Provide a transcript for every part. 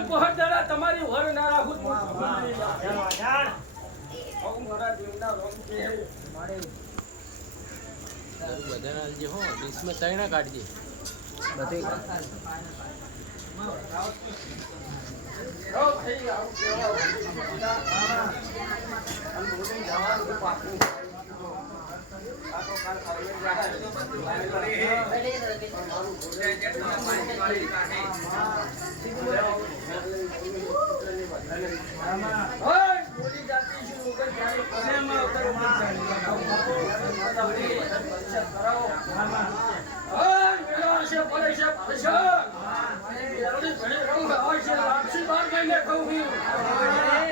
પણ પહોંચાડા તમારી વર ના રાખું મારા દેવના રોમ છે બધા જે હો इसमें तैना काटजे બધી ઓ ભાઈ આવું કેવા અને મોટી જવાનું પાકું આ તો કાલ કરવે જાય મારું ભોજન જેટલા પાણી વાળી કાઢે ઓય બોલી જાતી છું ઉપર ક્યારે કસેમાં ઉતર પરીક્ષા કરાવો ઓય મેળા છે પરીક્ષા પરીક્ષા એવડી ઘણી રહું હોય છે લાક્ષી બાર મહિને કહું હું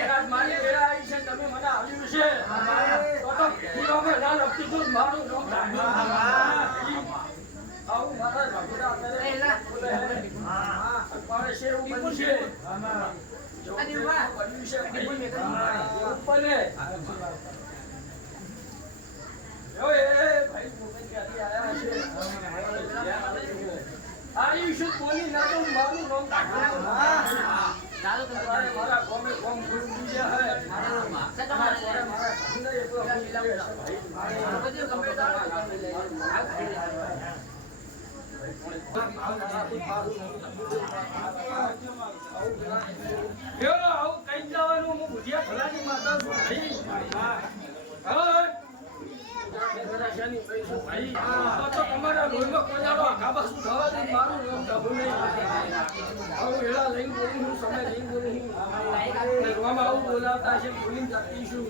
આજ મારી વેળા આવી છે તમે મને આવ્યું છે તો હીરોમાં ના લખતી છું મારું નામ આવું મારા રઘુડા કરે મારે છે એવું બન્યું છે આયુષ્ય બોલી ના તો મારું નામ મારા ગોમે ગોમ ગુરુ બીજા હે આવું કઈ જવાનું હું ભુજિયા ફલાની માતા છું ભાઈ તમારા લોહીમાં કોજાડો કાબા શું થવા દે મારું નામ ડબુ નહીં આવું હેડા લઈને બોલું હું સમય લઈને બોલું હું રોવામાં આવું બોલાવતા છે બોલીને જાતી છું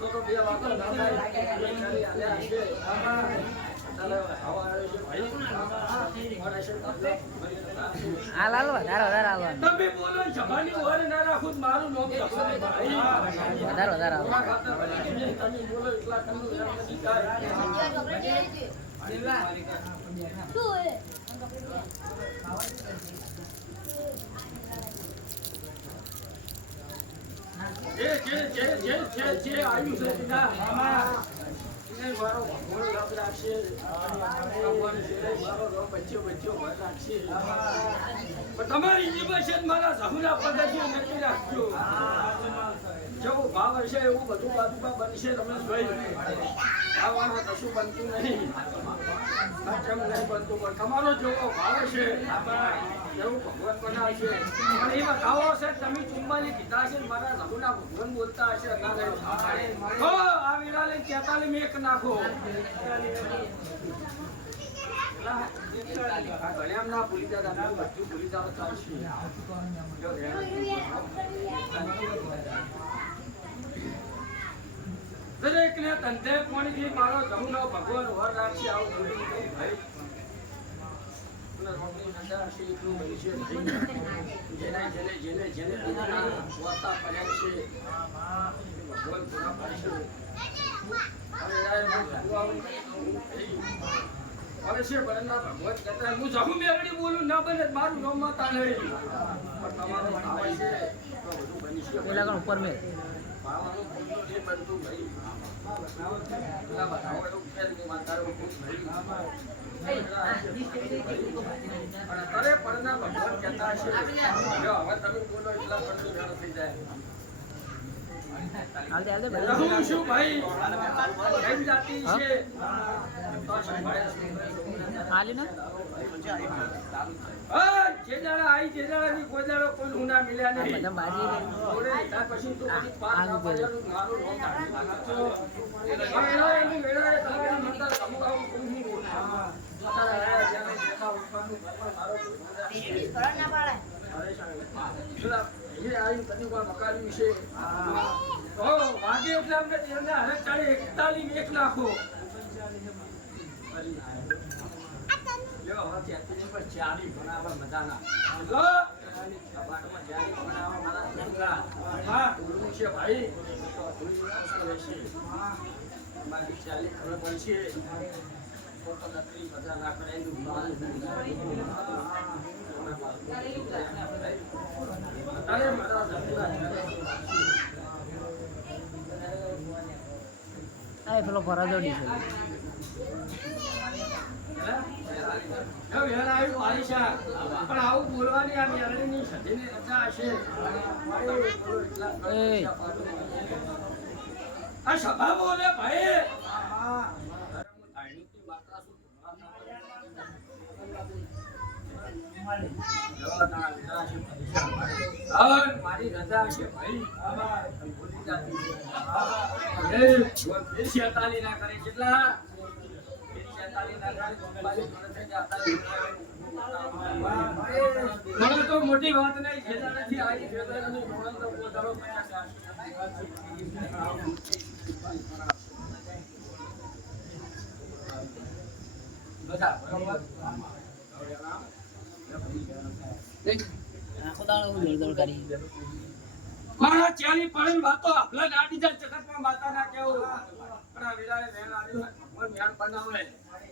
તો બે વાતો ના હાલ વધારે હાલ તમે બોલો જવાની વર ના રાખું મારું નામ વધારે તમે બોલો એટલા કનું નથી જે આવ્યું છે મારો ભગવાન લાભ રાખશે મારો બચ્ચો રાખશે તમારી જીવન મારા સહુના પદ્ધતિઓ નક્કી રાખજો જેવો ભાવ હશે એવું બધું બાજુમાં બનશે તમે જોઈ ખાવાનું કશું બનતું નહીં કેમ નહીં બનતું પણ તમારો જેવો ભાવ હશે એવું ભગવાન બનાવશે અને એમાં ખાવો હશે તમે ચુમ્માની કીધા છે મારા સહુના ભગવાન બોલતા હશે ના તો આ વેળા લઈને 43 મેક નાખો ઘણા ના ભૂલી જતા બધું ભૂલી જાવ ચાલશે દરેક ને ધંધે પાણીથી મારો જમુનો ભગવાન વર રાખશે આવું ભૂલી ભાઈ જેને વાર્તા કર્યા છે ભગવાન પૂરા પાડશે હવે છે બરના ભગવાન કહેતા હું જહુ મેગડી બોલું ના બને મારું નામ માતા નહીં પણ તમારો ભાવ છે તો બધું બની છે પેલા ઉપર મેં ભાવનું જે બનતું ભાઈ પેલા બતાવો એવું ફેર કે માતારો ખુશ ભાઈ અરે પરના ભગવાન કહેતા છે જો હવે તમે બોલો એટલા બધું જાણ થઈ જાય રહું છું ભાઈ એમ જાતી છે હાલી ને જે દાડા આવી જે દાડા ની કોઈ દાડો કોઈ હુના મિલ્યા નહીં બધા બાજી જોડે લીધા પછી તો બધી પાર મારું નામ કાઢી એનું મેળા તમારી મંદર અમુકાવું કોઈ નાખો ચારી બનાવવા મજાના છે ભાઈ ચાલી ખબર પડશે મજા ના કરે પેલો ફરાજો ડી છે હવે હેરા આવ્યું મારી શા પણ આવું બોલવાની આ મેરડીની સધીની રજા હશે આ સભા બોલે ભાઈ મારી રજા છે ભાઈ ના કરે કેટલા મને તો મોટી વાત નહીં ખેદાડાથી આવી ખેદાડાની ધોરણ તો પોતાનો 50 બરાબર આખો દાડો દોડ કરી મારા ચાલી પડેલ વાતો આપલા નાડી જાય જગતમાં માતા ના કેવું પણ આ વિરાય વેણ આવ્યો ભગવાન યાર બનાવે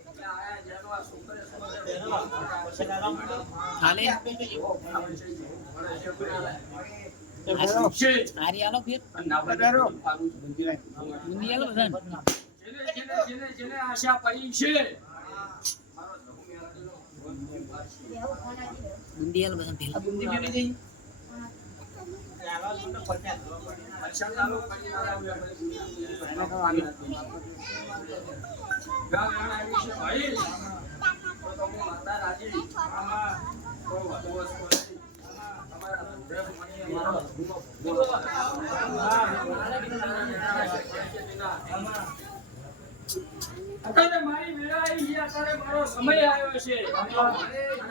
એટલે આયા જેનો આ સુકરે હાલે આરી આલો ફિર ના બધારો બુંદી આલો બધા જેને આશા પડી છે બુંદી આલો બધા પેલા બુંદી મેલી જઈ અત્યારે મારી વેળાએ છે અત્યારે મારો સમય આવ્યો છે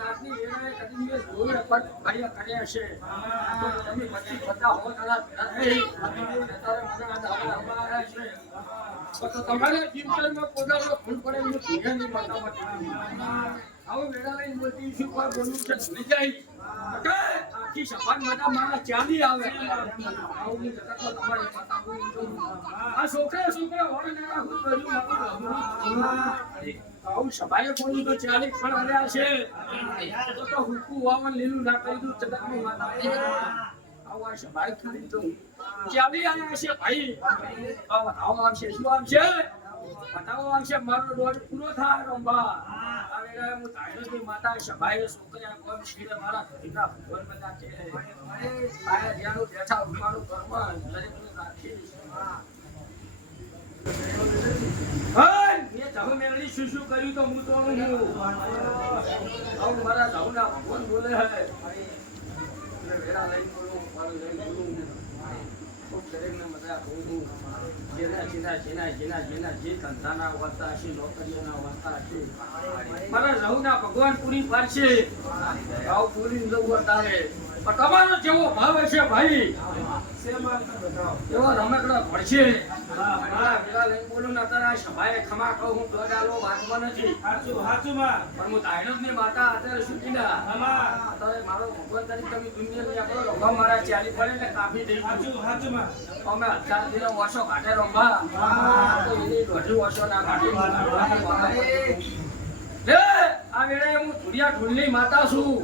આજની વેળાએ કદી મેં જોયું પણ ભાઈ કર્યા છે તો તમે પછી બધા હો કરા નથી અત્યારે મને આ દાવા અમારા છે તો તમારા જીવનમાં પોતાનો ફૂલ પડે એનું ધ્યાનની મતામત આવું વેળા લઈને બોલતી છું કોઈ બોલવું છે ભૂલી જાય આખી સફાન બધા મારા ચાલી આવે આવું જગતમાં તમારી માતા બોલું આ છોકરા હોને ના હું કર્યું આવું સભાએ બોલું તો ચાલી પણ આવ્યા છે તો હુકુ વાવન લીલું ના કરી દઉં જગતની માતા આવું આ સભાએ ખાલી તો ચાલી આવ્યા છે ભાઈ આવો આવશે શું આવશે બતાવો આવશે મારો દોડ પૂરો થાય રંબા હવે હું તાઈડની માતા સભાએ છોકરા કોમ શીરે મારા ઘરના ભગવાન બધા છે આયા જ્યાંનું બેઠા ઉઠવાનું કર્મ દરેકને રાખીશ મેં જહુ મેળવી શું કર્યું તો હું તો હું મારા જહુના ભગવાન બોલે હે વેરા લઈને બોલું મારું લઈને બોલું ખૂબ દરેકને મજા કહું જેના જે ધંધાના વાર્તા છે નોકરીઓના વાર્તા છે મારા જહુના ભગવાન પૂરી પાડશે ભાવ પૂરી જવું તારે પણ તમારો જેવો ભાવ હશે ભાઈ એવો રમકડા પડશે પેલા લઈને બોલું ને અત્યારે સભાએ ખમા કહું હું દોડાલો વાંચવા નથી પણ હું તાયણની માતા અત્યારે શું કીધા અત્યારે મારો ભગવાન તરીકે તમે દુનિયા કરો રંભા મારા ચાલી પડે ને કાફી થઈ ગયું અમે અત્યાર દિનો વર્ષો કાઢે રંભા તો એની દોઢી વર્ષો ના કાઢી આ વેળાએ હું ધુરિયા ઢોલની માતા છું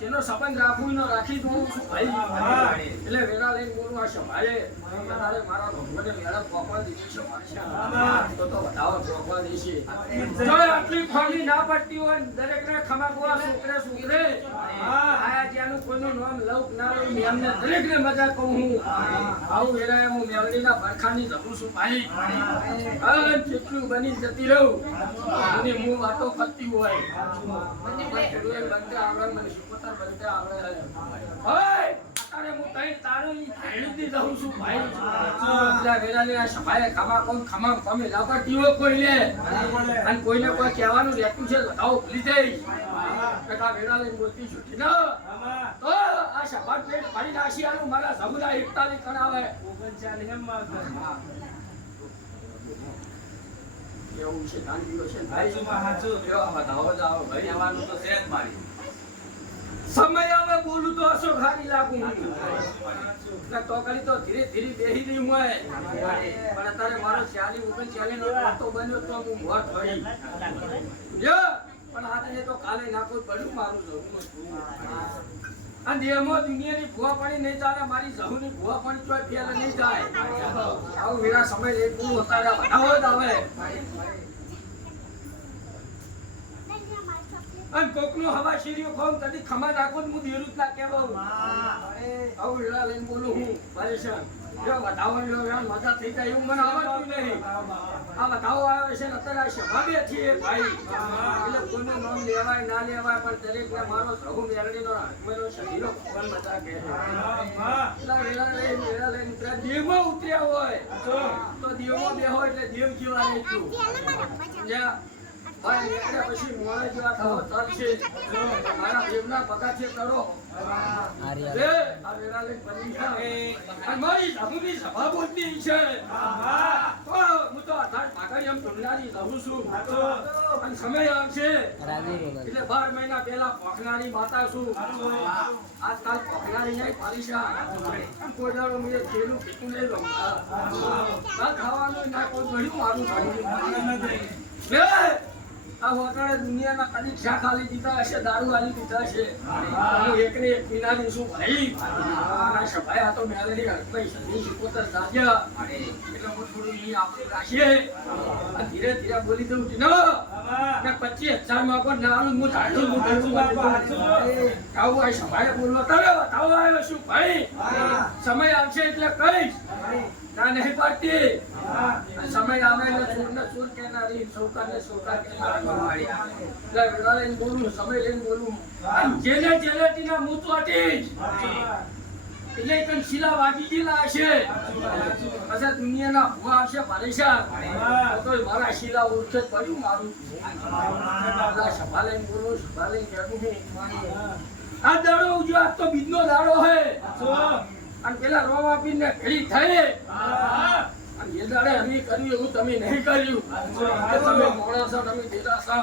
જેનો સંબંધ રાખવું નો રાખી દઉં છું ભાઈ એટલે વેળા લઈને બોલું આ સભાએ તારે મારા ભગવાને વેળા પોકવા દીધી છે તો વધાવો પોકવા દેશે જો આટલી ખોલી ના પડતી હોય દરેકને ખમાકવા છોકરે આયા જ્યાંનું કોઈનું નામ લઉં ના લઉં એમને દરેકને મજા કહું હું આવું વેળાએ હું મેલડીના ભરખાની જવું છું ભાઈ જેટલું બની જતી રહું એની હું વાતો કરતી હોય બંધ આવડે મને સુપતર બંધ આવડે અત્યારે હું તઈ તારું હેડું જાઉં છું ભાઈ પેલા વેરાની આ સભાએ ખમા તમે લાપડતી હોય કોઈ લે અને કોઈને કોઈ કહેવાનું રહેતું છે બધાઓ ભૂલી જાય કટા વેરા લઈને બોલતી છૂટી ન તો આ સભા પેટ ફરી નાખી આનું મારા સમુદાય 41 કરાવે 39 એમ એવું છે ગાંધીઓ છે ભાઈ સાચું જો આ બતાવો જાઓ ભાઈ આવવાનું તો છે જ મારી સમય આવે બોલું તો અસો ખારી લાગુ એટલે તો કરી તો ધીરે ધીરે બેહી રહી હોય પણ અત્યારે મારો 40 નો વાતો બન્યો તો હું મોત ભરી જો પણ આજે તો કાલે નાખો પડ્યું મારું જવું આ દેહમાં દુનિયાની ભૂવા પાણી નહીં ચાલે મારી જહુની ભૂવા પાણી ચોય ફેલ નહીં જાય આવું વેરા સમય લઈ પૂરું હતા બધાવો જ આવે અને કોકનો હવા શીરીઓ ખાઉં કદી ખમા નાખો હું દેરું જ ના કહેવાઉં. આવું વેળા લઈને બોલું હું પરેશાન. જો વધાવણ જો યાર મજા થઈ જાય એવું મને આવડતું નહીં. આ વધાવો આવે છે ને અત્યારે આ સભાબે છીએ ભાઈ. એટલે કોઈનું નામ લેવાય ના લેવાય પણ દરેકને મારો સહુ મેળવીનો હાથમેલો શરીરો કોણ મજા કહે. એટલા વેળા લઈને પેલા દેવમાં ઉતર્યા હોય તો દેવમાં બે હોય એટલે દેવ જેવા નહીં તું. સમજ્યા? ભાઈ નીકળ્યા પછી મોડે જેવા ખાવો ચાલશે. મારા દેવના પગાથે કરો. આ વેળા લઈને બની ગયા. અને મારી સામુની સભા બોલતી છે. હું તો આધાર પાકડી એમ ઢૂંઢનારી રહું છું. અને સમય આવશે એટલે 12 મહિના પહેલા પોખનારી માતા છું. આજકાલ પોખનારી નહીં પાલિશા. કોઈ દાડો મેં ખેલું પીતું નહીં રમતા. ના ખાવાનું ના કોઈ મળ્યું મારું ભાઈ. આ હોટલે દુનિયાના કદી શા ખાલી દીધા હશે, દારૂ આલી દીધા હશે. હું એકને એક પીનારી છું ભાઈ. આ સભાઈ આ તો મેલેડી હડપાઈ સદી 77 દાજ્યા. એટલે હું થોડું અહીં આપણે રાખીએ. આ ધીરે ધીરે બોલી દઉં છું ને 25,000 માં પણ નાનું હું ધાડું હું કરું. આવું આ સભાએ બોલવા તારે બતાવવા આવ્યો છું ભાઈ. સમય આવશે એટલે કહીશ. ના નહીં પાડતી. સમય આવે એટલે ચોરને ચોર કહેનારી, સોકારને સોકાર કહેનારી. એટલે વેળા લઈને બોલું, સમય લઈને બોલું. જેને જેલેટીના મું ચોટીશ એટલે કંઈ શીલા વાગી ગયેલા હશે. પછી દુનિયાના ભૂવા આવશે પરેશાન. તો મારા શીલા ઓળખે જ પડ્યું મારું. સભા લઈને બોલું, સભા લઈને કહેવું. આ દાડો ઉજ્યો, આજ તો બીજનો દાડો હે. અને પેલા રોમ આપીને ઘડી થઈ. અને જે દાડે અમે કર્યું એવું તમે નહીં કર્યું. તમે મોડા છો, તમે દેરા છો.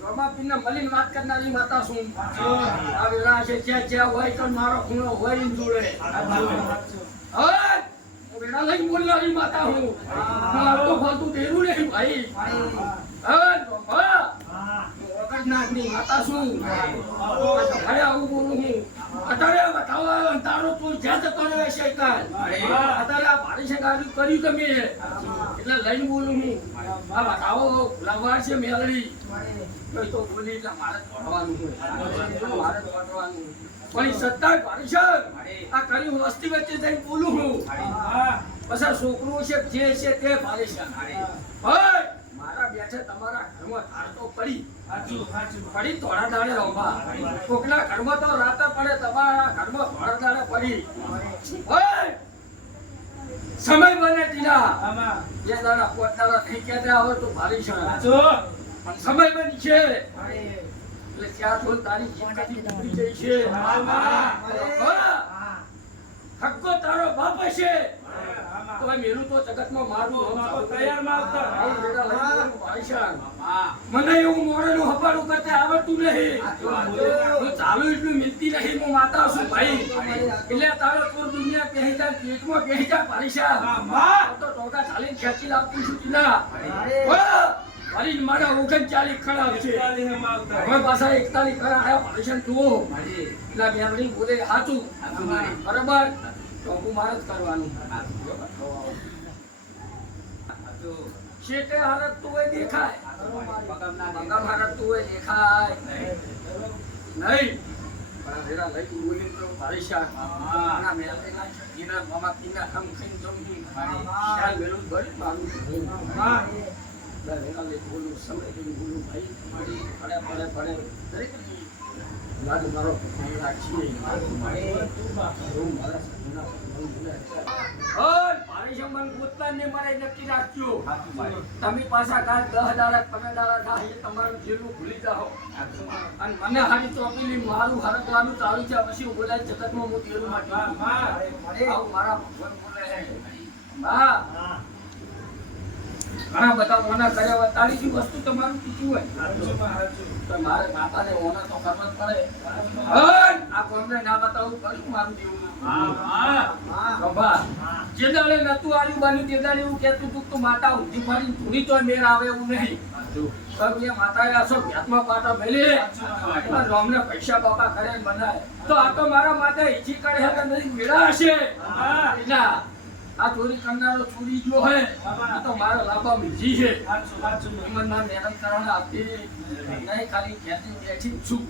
રોમ આપીને મળીને વાત કરનારી માતા છું. આ વેળા છે જ્યાં હોય તો મારો ખૂણો હોય ને જોડે. વેળા લઈને બોલનારી માતા હું. મારું ફાલતું દેરું નહીં ભાઈ. નાગની માતા છું. અરે આવું બોલું હું. અત્યારે બતાવો તારો તું જ્યાં જતો રહે શેતાન. અત્યારે આ ભારી શેકારી કર્યું તમે એટલે લઈને બોલું હું. આ બતાવો લવાર છે મેલડી. તો બોલી એટલે મારે ભણવાનું હોય. મારે ભણવાનું પણ એ સત્તા ભારી છે. આ કર્યું વસ્તી વચ્ચે જઈને બોલું હું. પછી છોકરું છે જે છે તે ભારી છે. મારા બેઠે તમારા ઘરમાં ધાર તો પડી. પડી થોડા દાડે રમવા. કોકના ઘરમાં તો રાતે પડે, તમારા ઘરમાં થોડા દાડે પડી. સમય બને ટીલા જે દાડા પોતાના નહીં કહેતા આવડતું ભારી છે. પણ સમય બની છે એટલે ત્યાં તો તારી જિંદગી ઉતરી જઈ છે. હક્કો તારો બાપ હશે તો મેરું તો જગતમાં મારું તૈયાર મને એવું મોડેલું હપાડું કરતા આવડતું નહીં. હું ચાલુ એટલું મિલતી નહીં. હું માતા છું ભાઈ. એટલે તારો તો દુનિયા કહી જાય પેટમાં કહી જાય પારિશા તો ટોકા ચાલીને ખેંચી લાવતી છું ના. મારી મારા 39 ખરા છે. હવે પાછા 41 ખરા આવ્યા પારિશા તું. એટલે મેમરી બોલે સાચું બરાબર. તો હું મારે જ કરવાનું. શેઠે હાલત તું હોય દેખાય. બગમ હાલત તું હોય દેખાય નહીં. પણ વેરા લઈ બોલી તો પરેશાન. ના મેલના જીના મામા તીના હમ ખીન જમની શાલ મેલું બળી મારું. વેરા લઈ બોલું, સમય લઈ બોલું ભાઈ. પડે પડે દરેક લાડ મારો રાખીએ. તમે પાછા કાલ 10 દાડા 15 દાડા થાય તમારું જેલું ભૂલી જાઓ. અને મને હારી ચોપીલી મારું હરકવાનું ચાલુ છે. પછી બોલાય જગતમાં હું તેરું માટે આવું મારા ભગવાન બોલે. હા ઘણા બધા ઓના કર્યા તારી જે વસ્તુ તમારું પીતું હોય તો મારે બાપાને ઓના તો કરવા જ પડે. આ કોમને ના બતાવું કશું મારું દેવું. જે દાડે નતું આવ્યું બન્યું તે દાડે એવું કહેતું તું તું માતા ઊંધી ફરીને ધૂણી તો મેર આવે એવું નહીં. માતાએ આસો વ્યાતમાં પાટા મેલી રોમને પૈસા બાપા કરે બનાય તો આ તો મારા માતા ઈજી કરે નહીં મેળા હશે. આ ચોરી કરનારો ચોરી જો હે એ તો મારા લાંબા બીજી છે એમાં ના મહેનત કરવાના આપતી નહીં, ખાલી ઘેરથી બેઠી જ છું.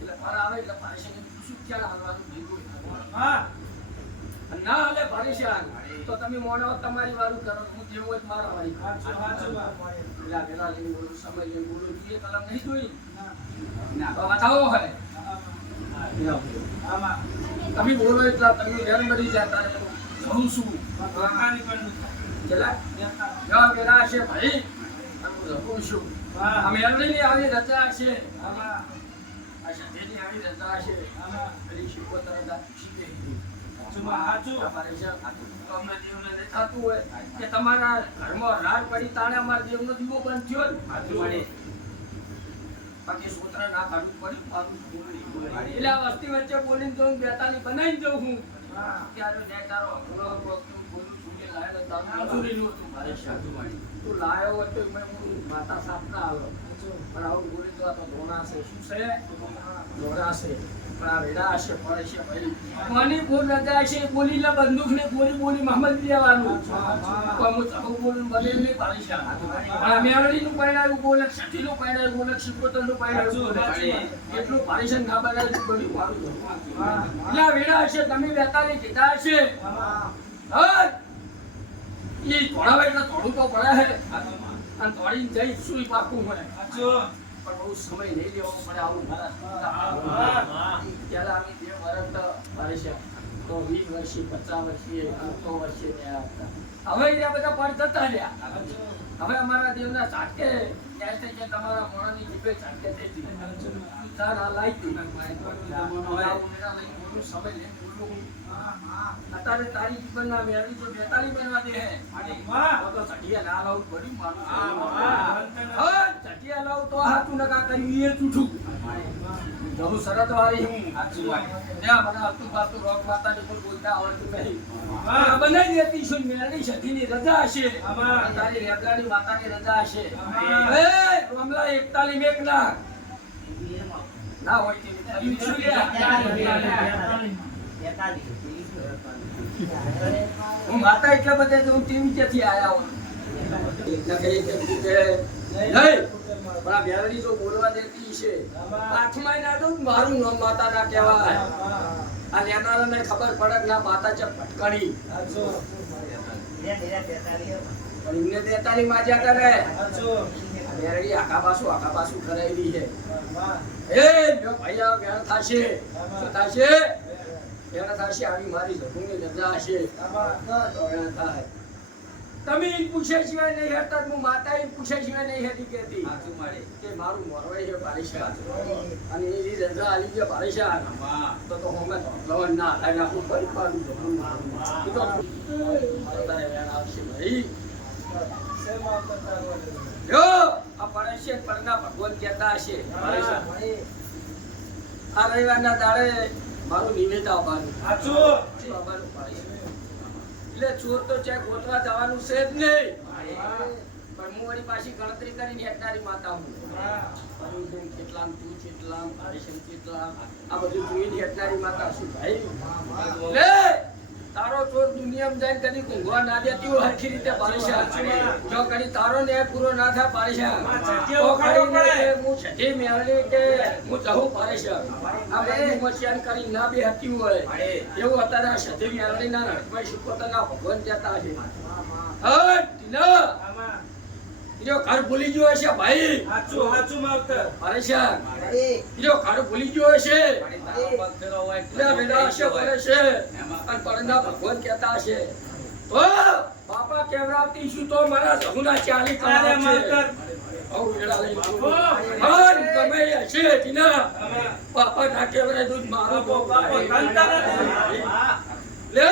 એટલે મારા આવે એટલે પરેશાન પૂછું ક્યાં આવવાનું ભેગું ના હાલે પરેશાન તો તમે મોડો તમારી વારું કરો, હું જેવું જ મારા વારી પેલા પેલા લઈને બોલું, સમય લઈને બોલું, એ કલમ નહીં જોઈ તો બતાવો હે તમે બોલો એટલા તમે ઘેર મરી જતા જવું છું ચલા જવા મેરા છે ભાઈ હું જવું છું. અમે એમની આવી રજા છે, આ સધેની આવી રજા છે, પેલી શિકોતર શીખે તમારા ઘરમાં રાડ પડી તાણે અમારા દેવનો દીવો બંધ થયો ને બાકી સોતરા ના કાઢવું પડ્યું. એટલે આ વસ્તી વચ્ચે બોલીને તો 42 બનાવી દઉં હું ત્યારે તારો તું લાયો હોય તો માતા સાફ ના આવ્યો પણ આવું બોલી તો આ તો ધોણા છે. શું છે? ધોણા છે. પણ આ વેડા હશે પડે છે ભાઈ કોની ભૂલ રજા છે બોલી લે બંદૂક ને બોલી બોલી મોહમ્મદ લેવાનું હું ચાહું બોલું બને નહીં પાડી છે. પણ મેરડી નું પહેરાયું બોલે, સઠી નું પહેરાયું બોલે, શિકોતર નું પહેરાયું બોલે, એટલું પાડી છે ના બનાવ્યું બધું મારું. એટલે વેડા હશે તમે 42 કીધા હશે હા એ થોડા એટલે થોડું તો પડે છે અને થોડી જઈ સુઈ પાકું હોય પણ બહુ સમય નહીં લેવો પડે. આવું ત્યારે અમે 2 વર્ષ પાડી તો 20 વર્ષે 50 વર્ષે 100 વર્ષે થયા હતા. હવે એ બધા પણ જતા રહ્યા. હવે અમારા દેવના ઝાટકે ત્યાં થઈ ગયા, તમારા મોણાની જીભે ઝાટકે થઈ ગઈ તાર આ લાગી સમય લઈને બોલું અત્યારે તારી જીવનના મેળવી જો 42 બનવા દે તો ચટિયા ના લાવું પડ્યું મારું. હા ચટિયા લાવું તો હાથું નકા કરી એ તૂઠું બહુ સરત વાળી હું ત્યાં બધા હતું પાતું રોક માતાની પર બોલતા આવડતું નહીં બનાવી દેતી છું. મેળવી સધીની રજા હશે, તારી રેબલાની માતાની રજા હશે. એ રોમલા 41 મેક ના હોય તે હું માતા એટલા બધા હું ટીવી ક્યાંથી આયા હું પણ આ બેરડી જો બોલવા દેતી છે આઠમાં ના દઉં મારું નામ માતા ના કહેવાય. આ લેનારાને ખબર પડે ના માતા છે ભટકણી પણ એમને 43 માજ્યા કરે બેરડી આખા પાછું કરાવી છે. એ જો ભાઈ આ વેણ થશે આવી મારી જગુની રજા હશે તો વેણ થાય. તમે પૂછે સિવાય નહીં હેરતા, હું માતા પૂછે સિવાય નહીં હેતી કહેતી કે મારું મોરવાઈ છે પારેશા અને એની રજા આલી છે પારેશા તો હમે લવણ ના લાઈ નાખું ફરી પાડું જગું તારે વેણ આવશે ભાઈ. જો આ પડશે પડના ભગવાન કહેતા હશે આ રવિવારના દાડે મારું નિવેદ આવવાનું એટલે ચોર તો ચેક ગોતવા જવાનું છે જ નહીં પણ હું વળી પાછી ગણતરી કરીને હેઠનારી માતા હું કેટલામ તું કેટલામ પારેશન કેટલામ આ બધું જોઈને હેઠનારી માતા શું ભાઈ લે તારો ચોર દુનિયામાં જઈને કદી ઊંઘવા ના દેતી હોય હરખી રીતે પારેશાન જો કદી તારો ન્યાય પૂરો ના થાય પારેશાન તો કરીને હું છઠ્ઠી મેળવી કે હું જહું પારેશાન આ બધું મશિયાન કરી ના બે હતી હોય એવું અત્યારે આ છઠ્ઠી મેળવી ના હટમાં શુકોતરના ભગવાન જતા છે. ઈજો ઘર ભૂલી ગયો હશે ભાઈ સાચું માવતર પારેશાન ઈજો ઘર ભૂલી ગયો હશે ભગવાન કહેતા હશે તો બાપા કેવરાવતી શું તો મારા જહુના 40 બાપા ના કેવરાય દૂધ મારું લે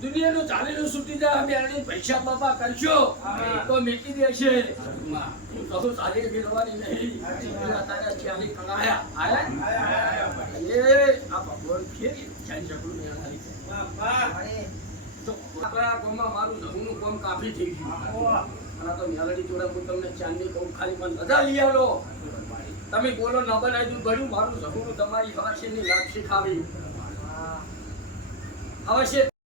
દુનિયાનું ચાલેલું છૂટી જાય બેરડી પૈસા બાપા કરશો તો મેકી દેશે. કહું ચાલી ફેરવાની નહીં તારે 40 કલાયા આયા એ આ ભગવાન ફેરી ચાલી શકું તો આપણા ગામમાં મારું જમનું કામ કાફી થઈ ગયું અને તો મેલડી જોડે હું તમને ચાંદની કહું ખાલી પણ બધા લઈ આવો તમે બોલો ન બનાવી દઉં ગયું મારું જમનું તમારી ભાષાની લાગ શીખાવી અવશ્ય.